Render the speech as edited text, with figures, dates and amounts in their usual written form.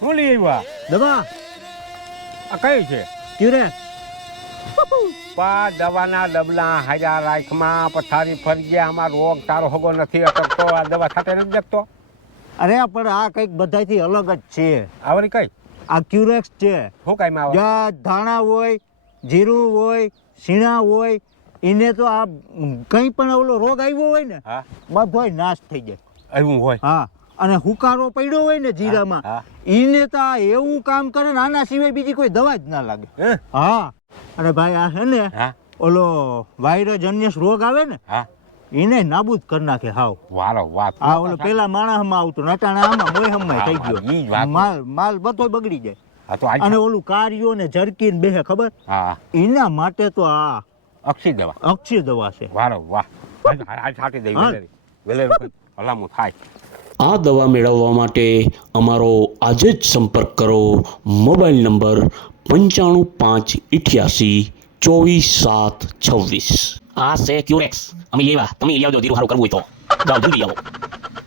શું લઈ આવ્યા દવા આ કઈ છે ક્યુરે પા દવાના ડબલા હાજા રાખમાં પથારી ફરી ગયા આમાં રોગ તારો હગો નથી અટકતો આ દવા સાથે નથી દેખતો અરે પણ આ કંઈક બધાથી અલગ જ છે આવરી કઈ આ ક્યુરેક્સ છે શું કાંઈ આવે જ્યાં ધાણા હોય જીરું હોય સીણા હોય એને તો આ કંઈ પણ ઓલો રોગ આવ્યો હોય ને હા બધોય નાશ થઈ જાય આવ્યું હોય હા અને હુકારો પડ્યો હોય ને જીરામાં હા. એને તો આ એવું કામ કરે ને આના સિવાય બીજી કોઈ દવા જ ના લાગે હે? હા અને ભાઈ આ છે ને હા ઓલો વાયરસજન્ય રોગ આવે ને હા એને નાબૂદ કરી નાખે હાવ વારો વાત આ ઓલો પેલા માણસમાં આવતું નટાણા આમાં મોયહમમાં થઈ ઈ જ ગયો વાત. માલ બધો બગડી જાય હા તો અને ઓલું કાર્યો ને જરકીન બેહે ખબર હા એના માટે તો આ અક્ષી દવા અક્ષય દવા છે વારો વાહ આ છાંટી દઈ હા. વેલેરી ભલામું થાય આ દવા મેળવવા માટે અમારો આજે જ સંપર્ક કરો. Mobile number 9558842726. આ છે ક્યુરેક્સ અમે લેવા તમે લઈ આવજો ધીરું સારું કરવું હોય તો જાઓ જલ્દી આવો.